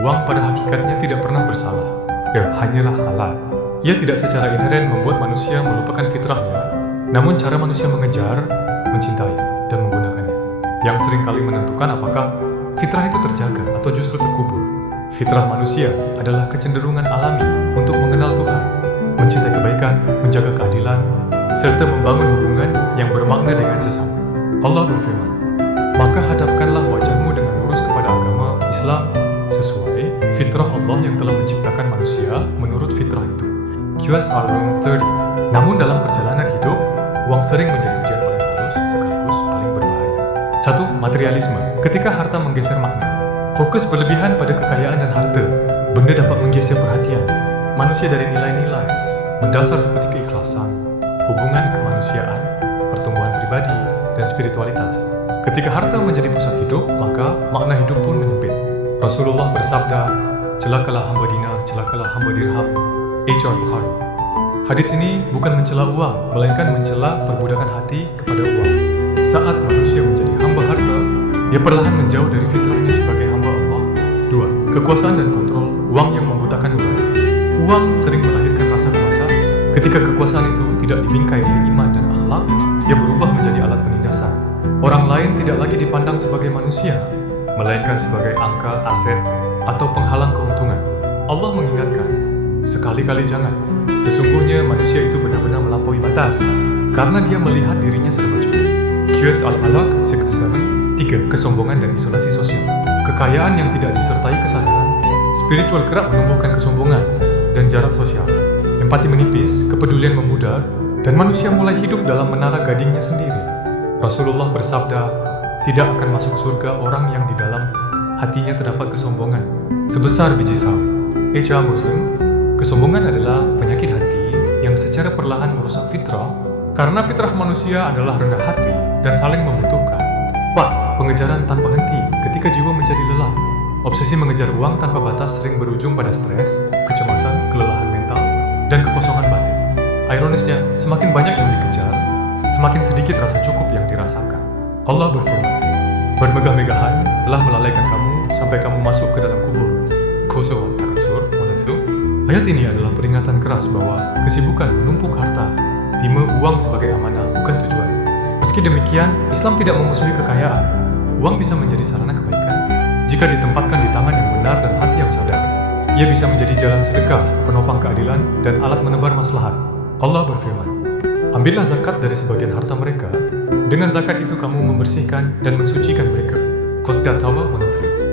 Uang pada hakikatnya tidak pernah bersalah. Hanyalah halal. Ia tidak secara inheren membuat manusia melupakan fitrahnya, namun cara manusia mengejar, mencintai, dan menggunakannya yang seringkali menentukan apakah fitrah itu terjaga atau justru terkubur. Fitrah manusia adalah kecenderungan alami untuk mengenal Tuhan, mencintai kebaikan, menjaga keadilan, serta membangun hubungan yang bermakna dengan sesama. Allah berfirman, "Maka hadapkanlah wajahmu dengan lurus kepada agama Islam sesuai fitrah Allah yang telah menciptakan manusia menurut fitrah itu." QSR Room 30. Namun dalam perjalanan hidup, uang sering menjadi ujian paling halus sekaligus paling berbahaya. 1. Materialisme. Ketika harta menggeser makna. Fokus berlebihan pada kekayaan dan harta, benda dapat menggeser perhatian manusia dari nilai-nilai mendasar seperti keikhlasan, hubungan kemanusiaan, pertumbuhan pribadi, dan spiritualitas. Ketika harta menjadi pusat hidup, maka makna hidup pun menyempit. Rasulullah bersabda, "Celakalah hamba dinar, celakalah hamba dirham." H.R. Bukhari. Hadis ini bukan mencela uang, melainkan mencela perbudakan hati kepada uang. Saat manusia menjadi hamba harta, ia perlahan menjauh dari fitrahnya sebagai hamba Allah. 2. Kekuasaan dan kontrol. Uang yang membutakan nurani. Uang sering melahirkan rasa kuasa. Ketika kekuasaan itu tidak dibingkai oleh iman dan akhlak, ia berubah menjadi alat penindasan. Orang lain tidak lagi dipandang sebagai manusia, melainkan sebagai angka, aset, atau penghalang keuntungan. Allah mengingatkan, sekali-kali jangan. Sesungguhnya manusia itu benar-benar melampaui batas, karena dia melihat dirinya serba cukup. QS Al-Alaq 6-7. 3. Kesombongan dan isolasi sosial. Kekayaan yang tidak disertai kesadaran spiritual kerap menumbuhkan kesombongan dan jarak sosial. Empati menipis, kepedulian memudar, dan manusia mulai hidup dalam menara gadingnya sendiri. Rasulullah bersabda, "Tidak akan masuk surga orang yang di dalam hatinya terdapat kesombongan sebesar biji sawi." H.R. Muslim. Kesombongan adalah penyakit hati yang secara perlahan merusak fitrah, karena fitrah manusia adalah rendah hati dan saling membutuhkan. 4. Pengejaran tanpa henti ketika jiwa menjadi lelah. Obsesi mengejar uang tanpa batas sering berujung pada stres, kecemasan, kelelahan mental, dan kekosongan batin. Ironisnya, semakin banyak yang dikejar, semakin sedikit rasa cukup yang dirasakan. Allah berfirman, "Bermegah-megahan telah melalaikan kamu sampai kamu masuk ke dalam kubur." Qasas At-Takatsur 1. Ayat ini adalah peringatan keras bahwa kesibukan menumpuk harta, 5. Uang sebagai amanah bukan tujuan. Meski demikian, Islam tidak memusuhi kekayaan. Uang bisa menjadi sarana kebaikan jika ditempatkan di tangan yang benar dan hati yang sadar. Ia bisa menjadi jalan sedekah, penopang keadilan, dan alat menebar maslahat. Allah berfirman, "Ambillah zakat dari sebagian harta mereka. Dengan zakat itu kamu membersihkan dan mensucikan mereka." Qasas At-Taubah 103.